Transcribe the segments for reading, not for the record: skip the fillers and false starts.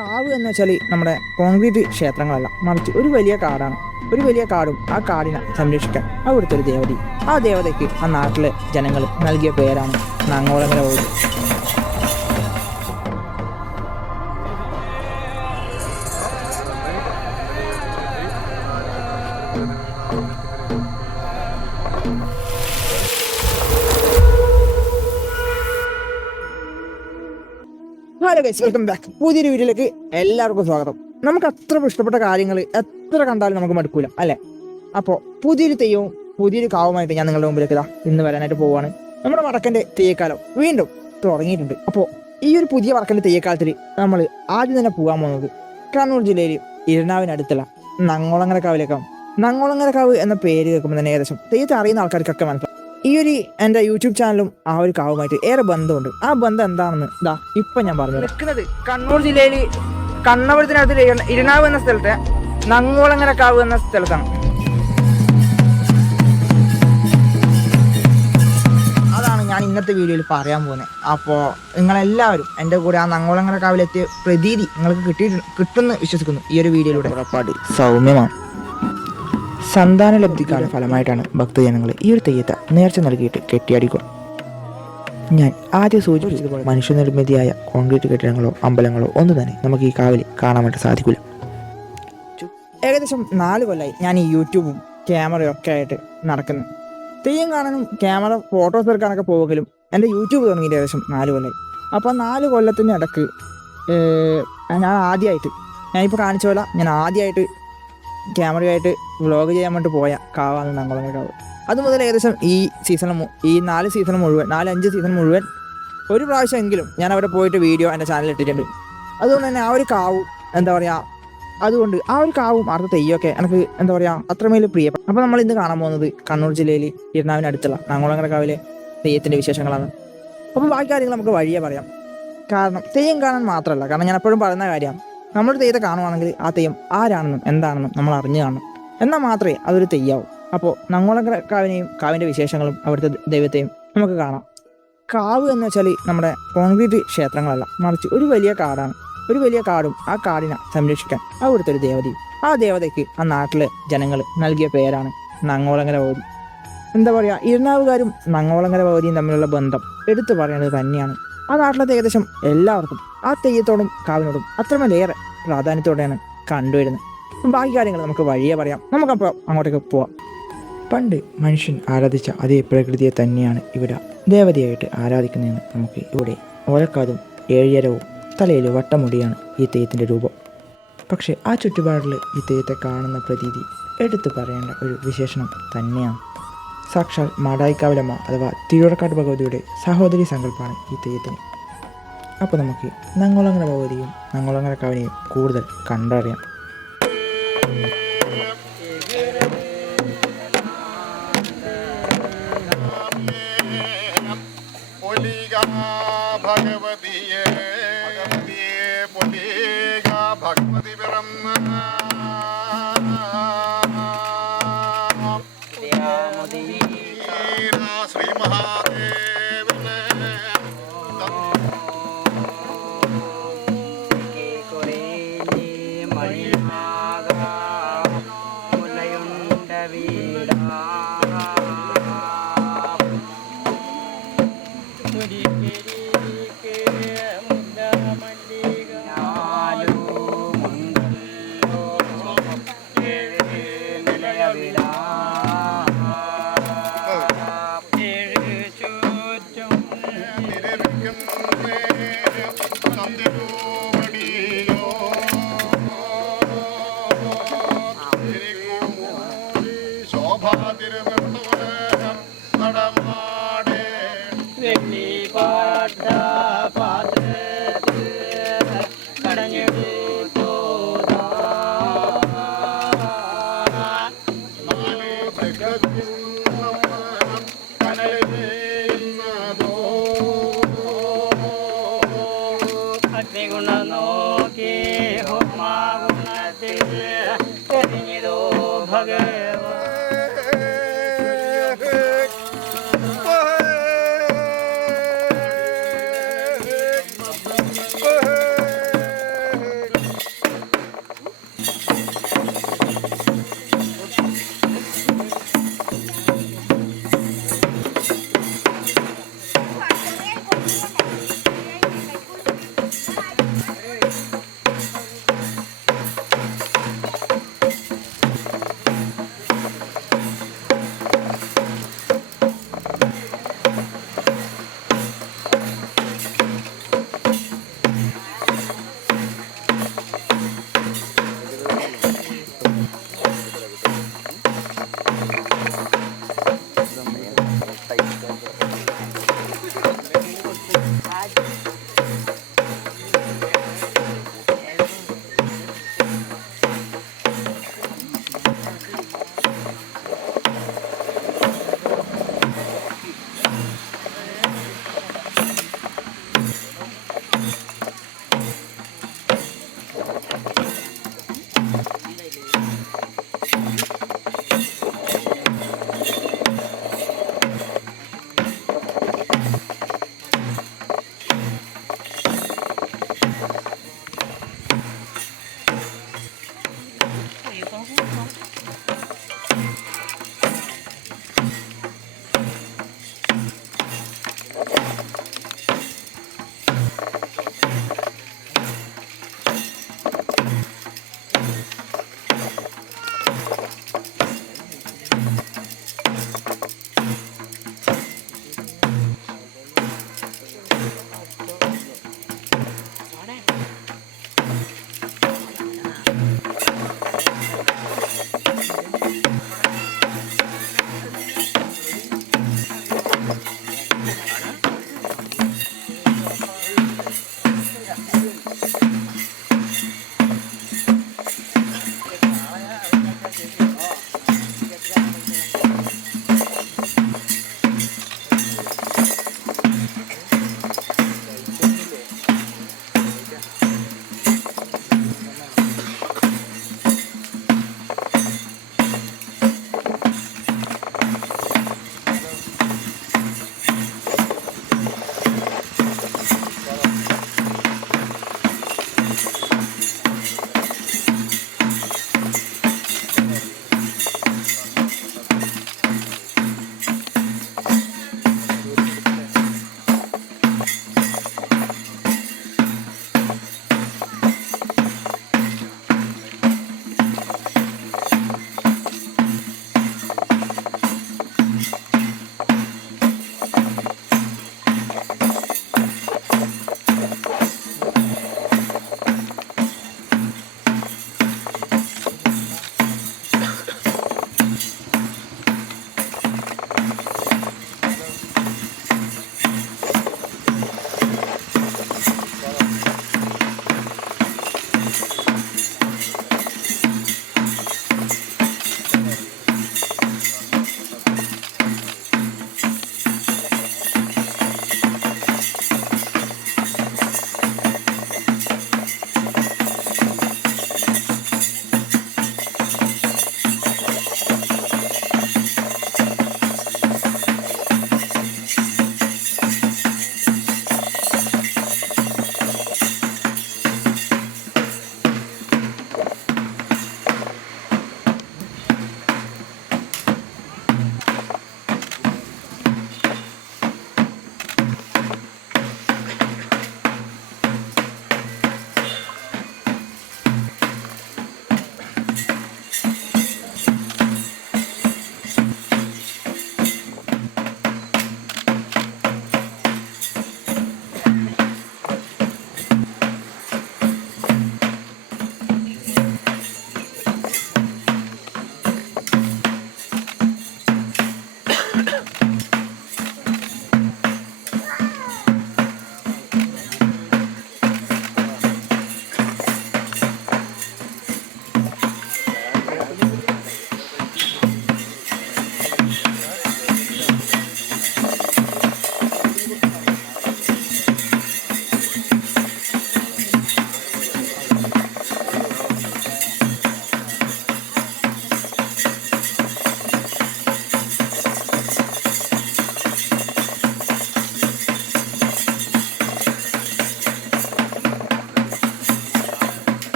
കാവ് എന്ന് വെച്ചാൽ നമ്മുടെ കോൺക്രീറ്റ് ക്ഷേത്രങ്ങളല്ല, മറിച്ച് ഒരു വലിയ കാടാണ്. ഒരു വലിയ കാടും ആ കാടിനെ സംരക്ഷിക്കാൻ അവിടുത്തെ ഒരു ദേവതി. ആ ദേവതയ്ക്ക് ആ നാട്ടിലെ ജനങ്ങൾ നൽകിയ പേരാണ് നങ്ങോളങ്ങര ഓടി. Hello guys, welcome back. പുതിയൊരു വീഡിയോയിലേക്ക് എല്ലാവർക്കും സ്വാഗതം. നമുക്ക് അത്ര ഇഷ്ടപ്പെട്ട കാര്യങ്ങൾ എത്ര കണ്ടാലും നമുക്ക് മടുക്കൂല അല്ലേ? അപ്പോൾ പുതിയൊരു തെയ്യവും പുതിയൊരു കാവുമായിട്ട് ഞാൻ നിങ്ങളുടെ മുമ്പിലേക്ക് ഇന്ന് വരാനായിട്ട് പോവുകയാണ്. നമ്മുടെ വടക്കൻ്റെ തെയ്യക്കാലം വീണ്ടും തുടങ്ങിയിട്ടുണ്ട്. അപ്പോൾ ഈ ഒരു പുതിയ വടക്കൻ്റെ തെയ്യക്കാലത്തിൽ നമ്മൾ ആദ്യം തന്നെ പോകാൻ പോകുന്നത് കണ്ണൂർ ജില്ലയിൽ ഇരനാവിനടുത്തുള്ള നങ്ങോളങ്ങര കാവിലേക്കാണ്. നങ്ങോളങ്ങര കാവ് എന്ന പേര് കേൾക്കുമ്പോൾ തന്നെ ഏകദേശം തെയ്യത്തെ അറിയുന്ന ആൾക്കാർക്കൊക്കെ മനസ്സിലാവും. ഈ ഒരു എൻ്റെ യൂട്യൂബ് ചാനലും ആ ഒരു കാവുമായിട്ട് ഏറെ ബന്ധമുണ്ട്. ആ ബന്ധം എന്താണെന്ന് ഇപ്പം ഞാൻ പറഞ്ഞു. നിൽക്കുന്നത് കണ്ണൂർ ജില്ലയിൽ കണ്ണപുരത്തിനടുത്ത് ഇരനാവ് എന്ന സ്ഥലത്തെ നങ്ങോളങ്ങര കാവ് എന്ന സ്ഥലത്താണ്. അതാണ് ഞാൻ ഇന്നത്തെ വീഡിയോയിൽ പറയാൻ പോകുന്നത്. അപ്പോൾ നിങ്ങളെല്ലാവരും എൻ്റെ കൂടെ ആ നങ്ങോളങ്ങര കാവിലെത്തിയ പ്രതീതി നിങ്ങൾക്ക് കിട്ടുമെന്ന് വിശ്വസിക്കുന്നു. ഈ ഒരു വീഡിയോയിലൂടെ ഉറപ്പാട് സൗമ്യമാണ്. സന്താനലബ്ധിക്കാണ് ഫലമായിട്ടാണ് ഭക്തജനങ്ങൾ ഈ ഒരു തെയ്യത്തെ നേർച്ച നൽകിയിട്ട് കെട്ടിയടിക്കുക. ഞാൻ ആദ്യം സൂചിപ്പിച്ചതുപോലെ മനുഷ്യനിർമ്മിതിയായ കോൺക്രീറ്റ് കെട്ടിടങ്ങളോ അമ്പലങ്ങളോ ഒന്നും തന്നെ നമുക്ക് ഈ കാവിൽ കാണാൻ വേണ്ടി സാധിക്കില്ല. ഏകദേശം 4 കൊല്ലമായി ഞാൻ ഈ യൂട്യൂബും ക്യാമറയും ഒക്കെ ആയിട്ട് നടക്കുന്നു. തെയ്യം കാണാനും ക്യാമറ ഫോട്ടോസ് എടുക്കാനൊക്കെ പോവുമെങ്കിലും എൻ്റെ യൂട്യൂബ് തുടങ്ങിയിട്ട് ഏകദേശം 4 കൊല്ലമായി. അപ്പോൾ 4 കൊല്ലത്തിൻ്റെ ഇടയ്ക്ക് ഞാനിപ്പോൾ കാണിച്ച പോലെ ഞാൻ ആദ്യമായിട്ട് ക്യാമറയായിട്ട് വ്ളോഗ് ചെയ്യാൻ വേണ്ടി പോയ കാവാണ് നങ്ങോളങ്ങര കാവ്. അതുമുതൽ ഏകദേശം ഈ 4 സീസൺ മുഴുവൻ 4-5 സീസൺ മുഴുവൻ ഒരു പ്രാവശ്യമെങ്കിലും ഞാൻ അവിടെ പോയിട്ട് വീഡിയോ എൻ്റെ ചാനലിൽ ഇട്ടിട്ടുണ്ട്. അതുകൊണ്ട് തന്നെ ആ ഒരു കാവും അതുകൊണ്ട് ആ ഒരു കാവും അടുത്ത തെയ്യമൊക്കെ എനിക്ക് അത്രമേൽ പ്രിയപ്പെട്ടു. അപ്പോൾ നമ്മൾ ഇന്ന് കാണാൻ പോകുന്നത് കണ്ണൂർ ജില്ലയിൽ ഇരനാവിനടുത്തുള്ള നങ്ങോളങ്ങര കാവിലെ തെയ്യത്തിൻ്റെ വിശേഷങ്ങളാണ്. അപ്പോൾ ബാക്കി കാര്യങ്ങൾ നമുക്ക് വഴിയേ പറയാം. കാരണം തെയ്യം കാണാൻ മാത്രമല്ല, കാരണം ഞാൻ എപ്പോഴും പറയുന്ന കാര്യമാണ്, നമ്മളൊരു തെയ്യത്തെ കാണുവാണെങ്കിൽ ആ തെയ്യം ആരാണെന്നും എന്താണെന്നും നമ്മൾ അറിഞ്ഞു കാണണം. എന്നാൽ മാത്രമേ അതൊരു തെയ്യാവും. അപ്പോൾ നങ്ങോളങ്ങര കാവിനെയും കാവിൻ്റെ വിശേഷങ്ങളും അവിടുത്തെ ദൈവത്തെയും നമുക്ക് കാണാം. കാവ് എന്ന് വെച്ചാൽ നമ്മുടെ കോൺക്രീറ്റ് ക്ഷേത്രങ്ങളല്ല, മറിച്ച് ഒരു വലിയ കാടാണ്. ഒരു വലിയ കാടും ആ കാടിനെ സംരക്ഷിക്കാൻ അവിടുത്തെ ഒരു ദേവതയും. ആ ദേവതയ്ക്ക് ആ നാട്ടിലെ ജനങ്ങൾ നൽകിയ പേരാണ് നങ്ങോളങ്ങര ഭഗവതി. ഇരനാവുകാരും നങ്ങോളങ്ങര ഭഗവതിയും തമ്മിലുള്ള ബന്ധം എടുത്തു പറയേണ്ടത് തന്നെയാണ്. ആ നാട്ടിലത്തെ ഏകദേശം എല്ലാവർക്കും ആ തെയ്യത്തോടും കാവിനോടും അത്രമേലേറെ പ്രാധാന്യത്തോടെയാണ് കണ്ടുവരുന്നത്. ബാക്കി കാര്യങ്ങൾ നമുക്ക് വഴിയേ പറയാം. നമുക്കപ്പോൾ അങ്ങോട്ടേക്ക് പോവാം. പണ്ട് മനുഷ്യൻ ആരാധിച്ച അതേ പ്രകൃതിയെ തന്നെയാണ് ഇവിടെ ദേവതയായിട്ട് ആരാധിക്കുന്നതെന്ന് നമുക്ക് ഇവിടെ ഓലക്കാതും ഏഴിയരവും തലയിൽ വട്ടമുടിയാണ് ഈ തെയ്യത്തിൻ്റെ രൂപം. പക്ഷേ ആ ചുറ്റുപാടിൽ ഈ തെയ്യത്തെ കാണുന്ന പ്രതീതി എടുത്തു പറയേണ്ട ഒരു വിശേഷണം തന്നെയാണ്. സാക്ഷാൽ മാടായിക്കാവിലമ്മ അഥവാ തിരുവടക്കാട് ഭഗവതിയുടെ സഹോദരി സങ്കല്പമാണ് ഈ തെയ്യത്തിന്. അപ്പോൾ നമുക്ക് നങ്ങോളങ്ങര ഭഗവതിയും നങ്ങോളങ്ങര കാവിനെയും കൂടുതൽ കണ്ടറിയാം.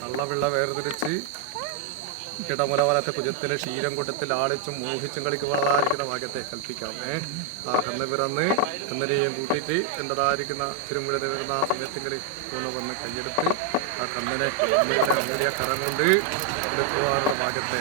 കള്ളപിള്ള വേർതിരിച്ച് കിടമുലവലത്തെ കുജത്തിലെ ക്ഷീരംകുട്ടത്തിൽ ആളിച്ചും മോഹിച്ചും കളിക്കുമ്പോഴതായിരിക്കുന്ന ഭാഗ്യത്തെ കൽപ്പിക്കാമേ. ആ കന്ന് പിറന്ന് കന്നിനെയും കൂട്ടിയിട്ട് എൻ്റെതായിരിക്കുന്ന തിരുമുഴ വരുന്ന ആ സമയത്തെങ്കിൽ ഒന്ന് വന്ന് കൈയെടുത്ത് ആ കന്നിനെ അങ്ങനെയ കരം കൊണ്ട് എടുക്കുവാനുള്ള ഭാഗ്യത്തെ